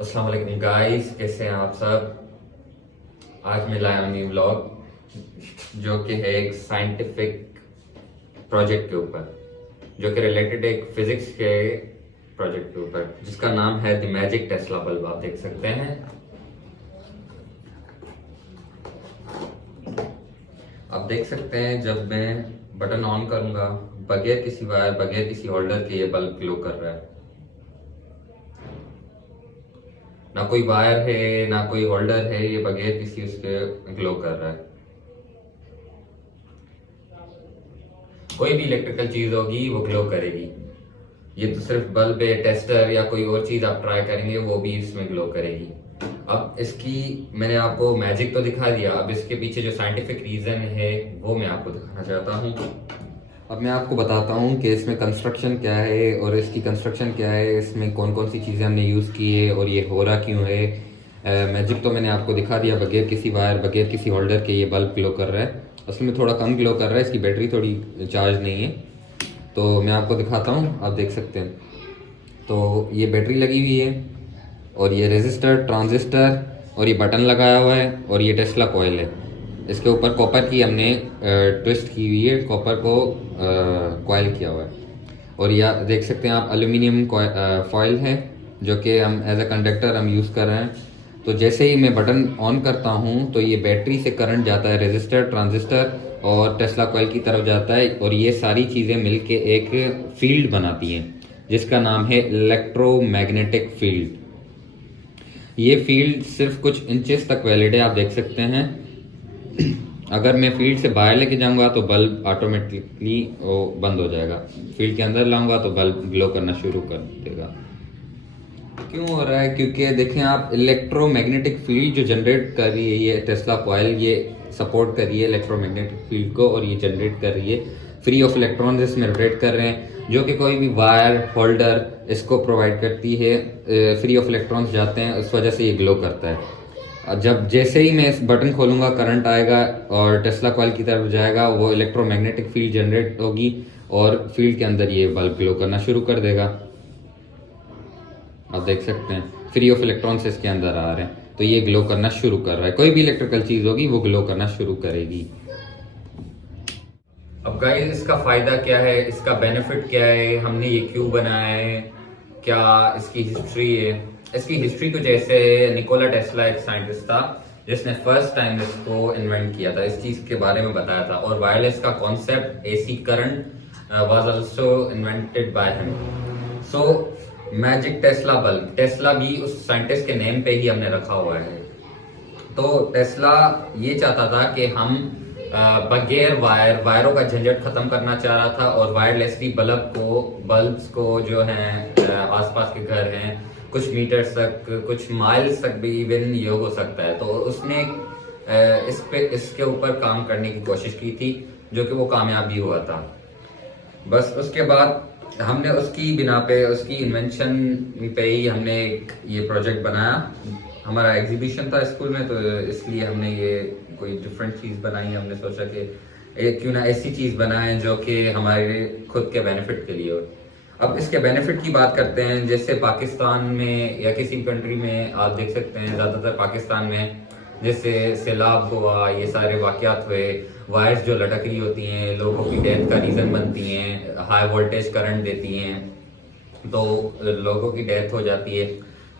अस्सलाम वालेकुम गाइस, कैसे हैं आप सब। आज मैं लाया हूं न्यू व्लॉग जो कि है एक साइंटिफिक प्रोजेक्ट के ऊपर, जो कि रिलेटेड एक फिजिक्स के प्रोजेक्ट के ऊपर, जिसका नाम है द मैजिक टेस्ला बल्ब। आप देख सकते हैं। आप देख सकते हैं जब मैं बटन ऑन करूंगा, बगैर किसी वायर, बगैर किसी होल्डर के ये बल्ब ग्लो कर रहा है। ना कोई वायर है, ना कोई होल्डर है, ये बगैर किसी उसके ग्लो कर रहा है। कोई भी इलेक्ट्रिकल चीज होगी वो ग्लो करेगी। ये तो सिर्फ बल्ब है, टेस्टर या कोई और चीज आप ट्राई करेंगे वो भी इसमें ग्लो करेगी। अब इसकी मैंने आपको मैजिक तो दिखा दिया, अब इसके पीछे जो साइंटिफिक रीजन है वो मैं आपको दिखाना चाहता हूँ। अब मैं आपको बताता हूँ कि इसमें कंस्ट्रक्शन क्या है और इसकी कंस्ट्रक्शन क्या है, इसमें कौन कौन सी चीज़ें हमने यूज़ की है और ये हो रहा क्यों है। मैजिक तो मैंने आपको दिखा दिया, बगैर किसी वायर, बगैर किसी होल्डर के ये बल्ब ग्लो कर रहा है। असल में थोड़ा कम ग्लो कर रहा है, इसकी बैटरी थोड़ी चार्ज नहीं है। तो मैं आपको दिखाता हूँ, आप देख सकते हैं। तो ये बैटरी लगी हुई है और ये रेजिस्टर, ट्रांजिस्टर और ये बटन लगाया हुआ है और ये टेस्ला कॉइल है। इसके ऊपर कॉपर की हमने ट्विस्ट की हुई है, कॉपर को कॉइल किया हुआ है। और यह देख सकते हैं आप, एल्यूमिनियम फॉइल है जो कि हम एज अ कंडक्टर हम यूज़ कर रहे हैं। तो जैसे ही मैं बटन ऑन करता हूँ तो ये बैटरी से करंट जाता है रेजिस्टर, ट्रांजिस्टर और टेस्ला कॉइल की तरफ जाता है, और ये सारी चीज़ें मिलके एक फील्ड बनाती हैं जिसका नाम है इलेक्ट्रोमैग्नेटिक फील्ड। ये फील्ड सिर्फ कुछ इंचेस तक वैलिड है, आप देख सकते हैं। अगर मैं फील्ड से बाहर लेके जाऊंगा तो बल्ब ऑटोमेटिकली वो बंद हो जाएगा, फील्ड के अंदर लाऊंगा तो बल्ब ग्लो करना शुरू कर देगा। क्यों हो रहा है? क्योंकि देखें आप, इलेक्ट्रोमैग्नेटिक फील्ड जो जनरेट कर रही है ये टेस्ला कॉइल, ये सपोर्ट कर रही है इलेक्ट्रोमैग्नेटिक फील्ड को और ये जनरेट कर रही है फ्री ऑफ इलेक्ट्रॉन्स, इसमें रोटेट कर रहे हैं, जो कि कोई भी वायर, होल्डर इसको प्रोवाइड करती है। फ्री ऑफ इलेक्ट्रॉन्स जाते हैं, उस वजह से ये ग्लो करता है। जब जैसे ही मैं इस बटन खोलूंगा करंट आएगा और टेस्ला कॉइल की तरफ जाएगा, वो इलेक्ट्रोमैग्नेटिक फील्ड जनरेट होगी और फील्ड के अंदर ये बल्ब ग्लो करना शुरू कर देगा। आप देख सकते हैं फ्री ऑफ इलेक्ट्रॉन्स इसके अंदर आ रहे हैं, तो ये ग्लो करना शुरू कर रहा है। कोई भी इलेक्ट्रिकल चीज होगी वो ग्लो करना शुरू करेगी। अब गाइस, इसका फायदा क्या है, इसका बेनिफिट क्या है, हमने ये क्यों बनाया है, क्या इसकी हिस्ट्री है। इसकी हिस्ट्री कुछ ऐसे है। निकोला टेस्ला एक साइंटिस्ट था जिसने फर्स्ट टाइम इसको इन्वेंट किया था, इस चीज के बारे में बताया था। और वायरलेस का concept, AC current was also invented by him. So magic Tesla bulb, Tesla भी उस साइंटिस्ट के नेम पे ही हमने रखा हुआ है। तो टेस्ला ये चाहता था कि हम बगैर वायरों का झंझट खत्म करना चाह रहा था, और वायरलेसली बल्ब्स को जो है आसपास के घर हैं कुछ मीटर्स तक, कुछ माइल्स तक भी इवन ये हो सकता है। तो उसने इसके ऊपर काम करने की कोशिश की थी, जो कि वो कामयाब भी हुआ था। बस उसके बाद हमने उसकी बिना पे, उसकी इन्वेंशन पे ही हमने ये प्रोजेक्ट बनाया। हमारा एग्जीबिशन था स्कूल में, तो इसलिए हमने ये कोई डिफरेंट चीज़ बनाई। हमने सोचा कि क्यों ना ऐसी चीज़ बनाएं जो कि हमारे खुद के बेनिफिट के लिए हो। अब इसके बेनिफिट की बात करते हैं। जैसे पाकिस्तान में या किसी कंट्री में आप देख सकते हैं, ज़्यादातर पाकिस्तान में जैसे सैलाब हुआ, ये सारे वाक़यात हुए, वायर्स जो लटक रही होती हैं लोगों की डेथ का रीज़न बनती हैं, हाई वोल्टेज करंट देती हैं, तो लोगों की डेथ हो जाती है।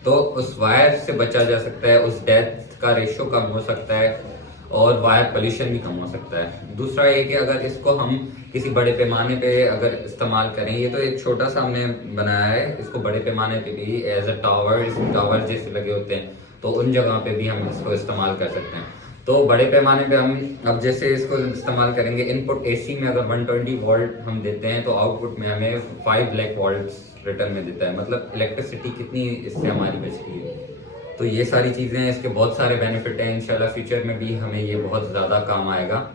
तो उस वायर से बचा जा सकता है, उस डेथ का रेशो कम हो सकता है और वायर पोल्यूशन भी कम हो सकता है। दूसरा ये कि अगर इसको हम किसी बड़े पैमाने पे अगर इस्तेमाल करें, ये तो एक छोटा सा हमने बनाया है, इसको बड़े पैमाने पे भी एज अ टावर जैसे लगे होते हैं, तो उन जगह पे भी हम इसको इस्तेमाल कर सकते हैं। तो बड़े पैमाने पे हम अब जैसे इसको इस्तेमाल करेंगे, इनपुट एसी में अगर 120 वोल्ट हम देते हैं तो आउटपुट में हमें 5 लाख वोल्ट रिटर्न में देता है। मतलब इलेक्ट्रिसिटी कितनी इससे हमारी बचती है। तो ये सारी चीज़ें हैं, इसके बहुत सारे बेनिफिट हैं। इंशाल्लाह फ्यूचर में भी हमें ये बहुत ज़्यादा काम आएगा।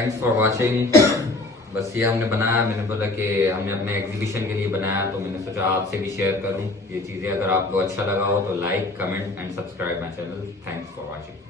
Thanks for watching. बस ये हमने बनाया, मैंने बोला कि हमने अपने एग्जीबिशन के लिए बनाया, तो मैंने सोचा आपसे भी शेयर करूं ये चीज़ें। अगर आपको अच्छा लगा हो तो like, comment and subscribe my channel. Thanks for watching.